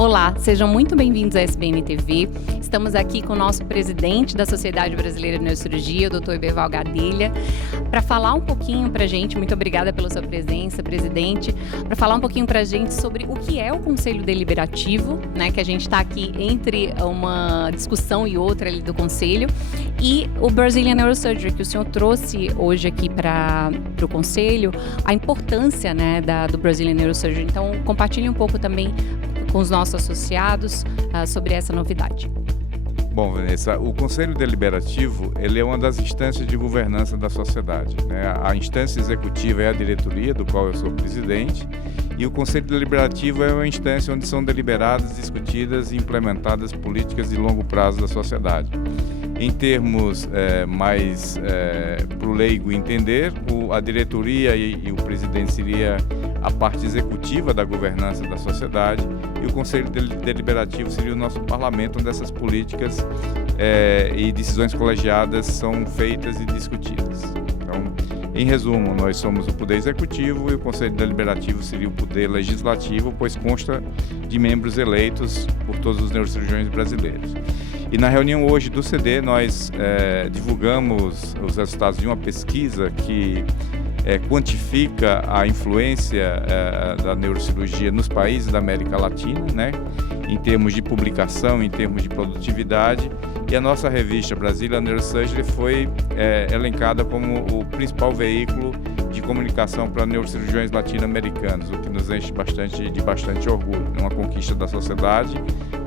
Olá, sejam muito bem-vindos à SBN TV. Estamos aqui com o nosso presidente da Sociedade Brasileira de Neurocirurgia, o Dr. Iberval Gadelha, para falar um pouquinho para a gente, muito obrigada pela sua presença, presidente, para falar um pouquinho para a gente sobre o que é o Conselho Deliberativo, né, que a gente está aqui entre uma discussão e outra ali do Conselho, e o Brazilian Neurosurgery, que o senhor trouxe hoje aqui para o Conselho, a importância, né, do Brazilian Neurosurgery. Então, compartilhe um pouco também com os nossos associados sobre essa novidade. Bom, Vanessa, o Conselho Deliberativo ele é uma das instâncias de governança da sociedade, né? A instância executiva é a diretoria, do qual eu sou presidente, e o Conselho Deliberativo é uma instância onde são deliberadas, discutidas e implementadas políticas de longo prazo da sociedade. Em termos mais para o leigo entender, a diretoria e o presidente seria a parte executiva da governança da sociedade e o Conselho Deliberativo seria o nosso parlamento, onde essas políticas e decisões colegiadas são feitas e discutidas. Então, em resumo, nós somos o Poder Executivo e o Conselho Deliberativo seria o Poder Legislativo, pois consta de membros eleitos por todos os neurocirurgiões brasileiros. E na reunião hoje do CD, nós divulgamos os resultados de uma pesquisa que quantifica a influência da neurocirurgia nos países da América Latina, né, em termos de publicação, em termos de produtividade, e a nossa revista Brazilian Neurosurgery foi elencada como o principal veículo de comunicação para neurocirurgiões latino-americanos, o que nos enche de bastante orgulho. É uma conquista da sociedade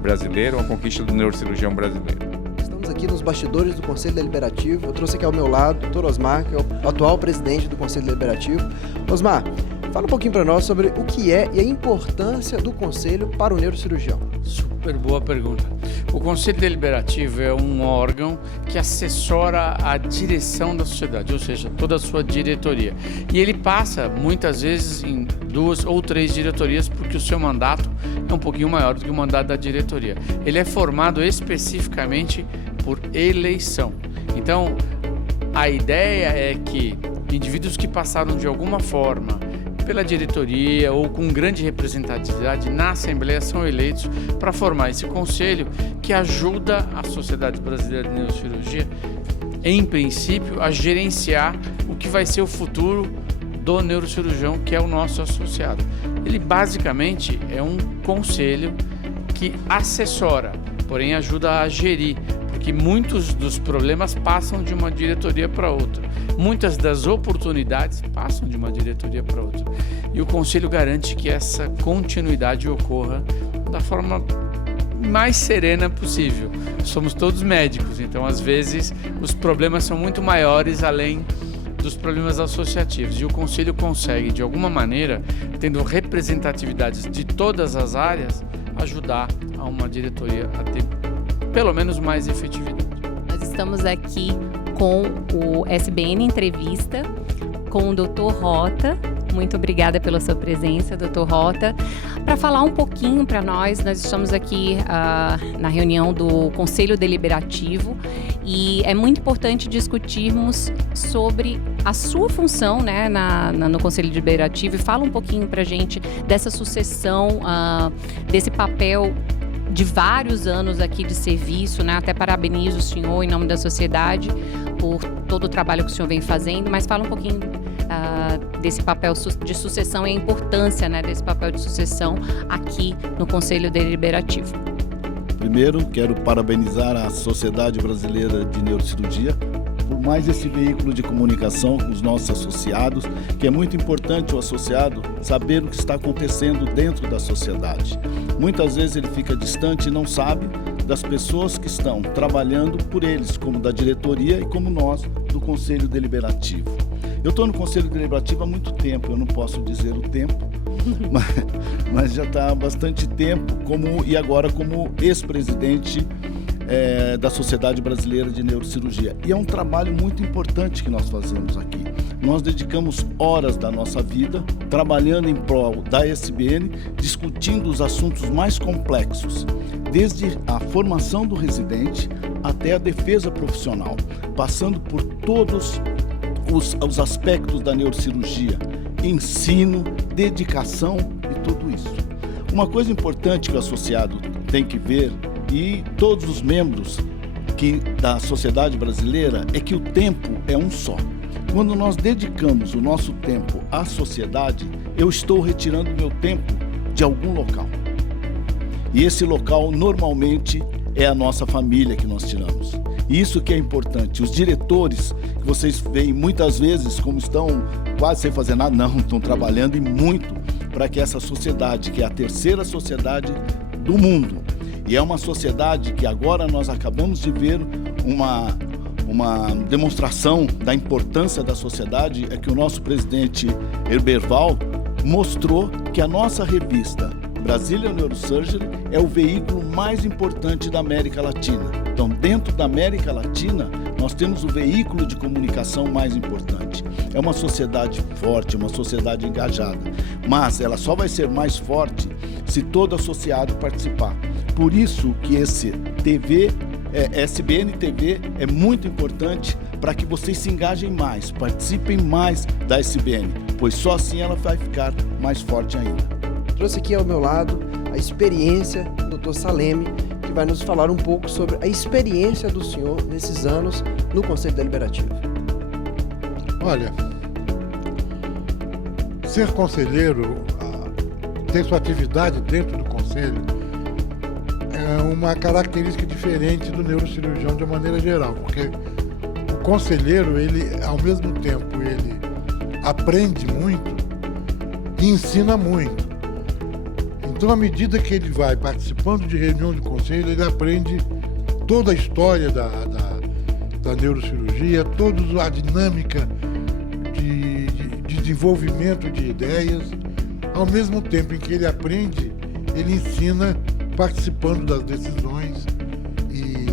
brasileira, uma conquista do neurocirurgião brasileiro. Estamos aqui nos bastidores do Conselho Deliberativo. Eu trouxe aqui ao meu lado o Dr. Osmar, que é o atual presidente do Conselho Deliberativo. Osmar, fala um pouquinho para nós sobre o que é e a importância do Conselho para o neurocirurgião. Super boa pergunta. O Conselho Deliberativo é um órgão que assessora a direção da sociedade, ou seja, toda a sua diretoria. E ele passa, muitas vezes, em 2 ou 3 diretorias, porque o seu mandato é um pouquinho maior do que o mandato da diretoria. Ele é formado especificamente por eleição. Então, a ideia é que indivíduos que passaram de alguma forma pela diretoria ou com grande representatividade na Assembleia são eleitos para formar esse conselho que ajuda a Sociedade Brasileira de Neurocirurgia, em princípio, a gerenciar o que vai ser o futuro do neurocirurgião, que é o nosso associado. Ele basicamente é um conselho que assessora, porém ajuda a gerir, porque muitos dos problemas passam de uma diretoria para outra. Muitas das oportunidades passam de uma diretoria para outra. E o Conselho garante que essa continuidade ocorra da forma mais serena possível. Somos todos médicos, então às vezes os problemas são muito maiores além dos problemas associativos. E o Conselho consegue, de alguma maneira, tendo representatividades de todas as áreas, ajudar a uma diretoria a ter pelo menos mais efetividade. Nós estamos aqui com o SBN Entrevista, com o Dr. Rota. Muito obrigada pela sua presença, Dr. Rota. Para falar um pouquinho para nós estamos aqui na reunião do Conselho Deliberativo e é muito importante discutirmos sobre a sua função, né, no Conselho Deliberativo, e fala um pouquinho para a gente dessa sucessão, desse papel de vários anos aqui de serviço, né? Até parabenizo o senhor em nome da sociedade por todo o trabalho que o senhor vem fazendo, mas fala um pouquinho desse papel de sucessão e a importância, né, desse papel de sucessão aqui no Conselho Deliberativo. Primeiro, quero parabenizar a Sociedade Brasileira de Neurocirurgia por mais esse veículo de comunicação com os nossos associados, que é muito importante o associado saber o que está acontecendo dentro da sociedade. Muitas vezes ele fica distante e não sabe das pessoas que estão trabalhando por eles, como da diretoria e como nós do Conselho Deliberativo. Eu estou no Conselho Deliberativo há muito tempo, eu não posso dizer o tempo, mas já está há bastante tempo, e agora como ex-presidente da Sociedade Brasileira de Neurocirurgia. E é um trabalho muito importante que nós fazemos aqui. Nós dedicamos horas da nossa vida trabalhando em prol da SBN, discutindo os assuntos mais complexos, desde a formação do residente até a defesa profissional, passando por todos os aspectos da neurocirurgia, ensino, dedicação e tudo isso. Uma coisa importante que o associado tem que ver, e todos os membros da sociedade brasileira, é que o tempo é um só. Quando nós dedicamos o nosso tempo à sociedade, eu estou retirando meu tempo de algum local. E esse local, normalmente, é a nossa família que nós tiramos. Isso que é importante. Os diretores, que vocês veem muitas vezes como estão quase sem fazer nada, não, estão trabalhando e muito para que essa sociedade, que é a terceira sociedade do mundo, e é uma sociedade que agora nós acabamos de ver uma demonstração da importância da sociedade, é que o nosso presidente Herberval mostrou que a nossa revista Brazilian Neurosurgery é o veículo mais importante da América Latina. Então, dentro da América Latina, nós temos o veículo de comunicação mais importante. É uma sociedade forte, uma sociedade engajada, mas ela só vai ser mais forte se todo associado participar. Por isso que esse SBN TV é muito importante para que vocês se engajem mais, participem mais da SBN, pois só assim ela vai ficar mais forte ainda. Trouxe aqui ao meu lado a experiência do Dr. Salemi, que vai nos falar um pouco sobre a experiência do senhor nesses anos no Conselho Deliberativo. Olha, ser conselheiro, ter sua atividade dentro do Conselho, é uma característica diferente do neurocirurgião de uma maneira geral, porque o conselheiro, ele, ao mesmo tempo, ele aprende muito e ensina muito. Então, à medida que ele vai participando de reunião de conselho, ele aprende toda a história da neurocirurgia, toda a dinâmica de desenvolvimento de ideias. Ao mesmo tempo em que ele aprende, ele ensina participando das decisões e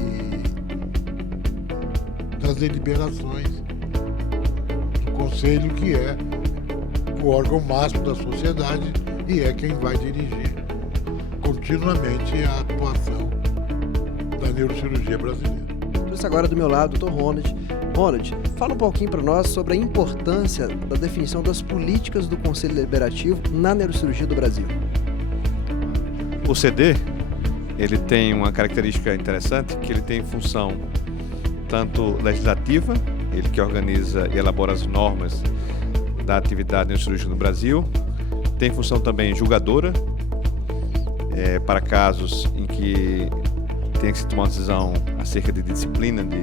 das deliberações do Conselho, que é o órgão máximo da sociedade e é quem vai dirigir continuamente a atuação da neurocirurgia brasileira. Trouxe agora do meu lado o Dr. Ronald. Ronald, fala um pouquinho para nós sobre a importância da definição das políticas do Conselho Deliberativo na neurocirurgia do Brasil. O CD, ele tem uma característica interessante, que ele tem função tanto legislativa, ele que organiza e elabora as normas da atividade neurocirúrgica no Brasil, tem função também julgadora, para casos em que tem que se tomar uma decisão acerca de disciplina de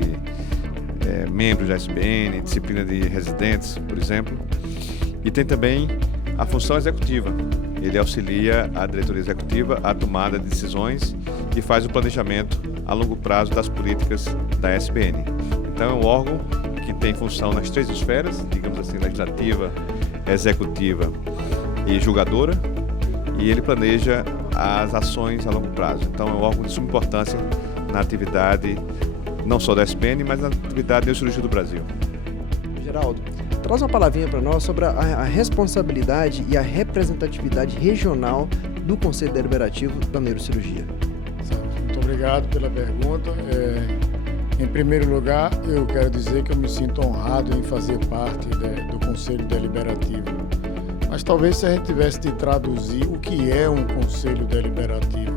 membros da SBN, disciplina de residentes, por exemplo. E tem também a função executiva. Ele auxilia a diretoria executiva à tomada de decisões e faz o planejamento a longo prazo das políticas da SBN. Então é um órgão que tem função nas três esferas, digamos assim, legislativa, executiva e julgadora, e ele planeja as ações a longo prazo. Então é um órgão de suma importância na atividade não só da SBN, mas na atividade de neurocirurgia do Brasil. Geraldo, traz uma palavrinha para nós sobre a responsabilidade e a representatividade regional do Conselho Deliberativo da Neurocirurgia. Muito obrigado pela pergunta. Em primeiro lugar, eu quero dizer que eu me sinto honrado em fazer parte do Conselho Deliberativo. Mas talvez se a gente tivesse de traduzir o que é um Conselho Deliberativo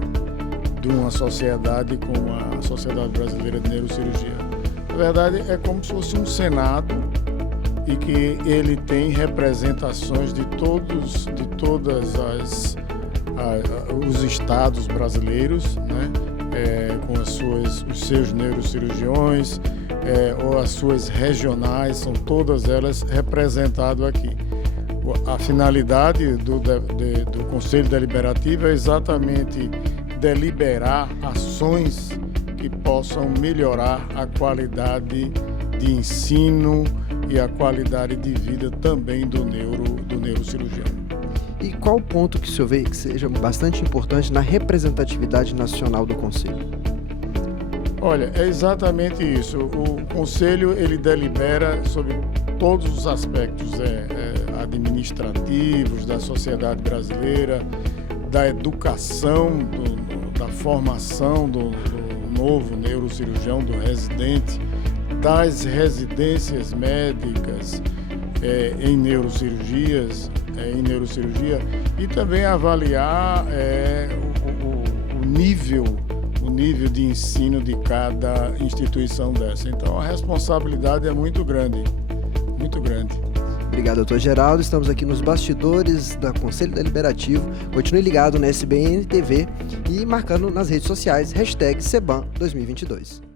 de uma sociedade como a Sociedade Brasileira de Neurocirurgia. Na verdade, é como se fosse um Senado e que ele tem representações de todos os estados brasileiros, né? Com os seus neurocirurgiões, ou as suas regionais, são todas elas representadas aqui. A finalidade do Conselho Deliberativo é exatamente deliberar ações que possam melhorar a qualidade de ensino e a qualidade de vida também do neurocirurgião. E qual o ponto que o senhor vê que seja bastante importante na representatividade nacional do Conselho? Olha, é exatamente isso. O Conselho, ele delibera sobre todos os aspectos administrativos da sociedade brasileira, da educação, da formação do novo neurocirurgião, do residente, das residências médicas em neurocirurgia, e também avaliar o nível de ensino de cada instituição dessa. Então, a responsabilidade é muito grande, muito grande. Obrigado, doutor Geraldo. Estamos aqui nos bastidores do Conselho Deliberativo. Continue ligado na SBN TV e marcando nas redes sociais, #CEBAN2022.